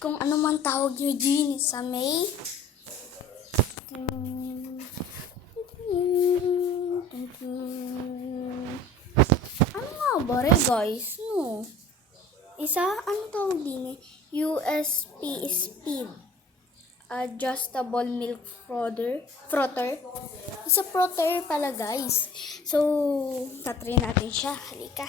Kung ano man tawag nyo din sa may ano nga ba guys? No. Isa, ano tawag din USP speed. Adjustable milk frother. Isa frother pala guys. So, tatry natin siya. Halika.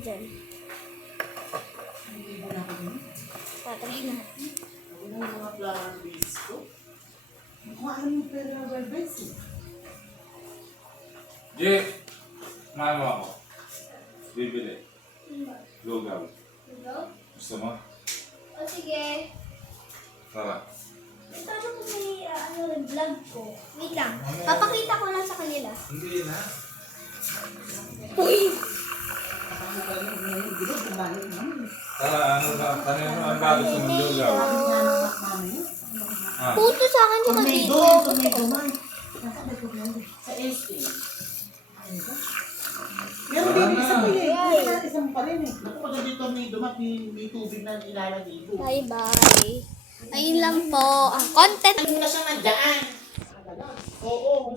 Diyan. Patry natin. Ano yung mga flower base ko? Kung ano yung flower base eh. Jay, nahan mo ako. Bibili. Lugaw. Gusto mo? O sige. Tara. Paano kung may vlog ko? Wait lang. Papakita ko lang sa kanila. Hindi na. Uy! Tara, ano ang bago sa mga lugaw? Puto sa akin saka dito. Sa ST. Meron din isang pili. Isang pa rin eh. Naku, pag dito may tubig na ilalang dito. Bye-bye. Ayun lang po. Ang content. Ano na siya nandaan? Oo.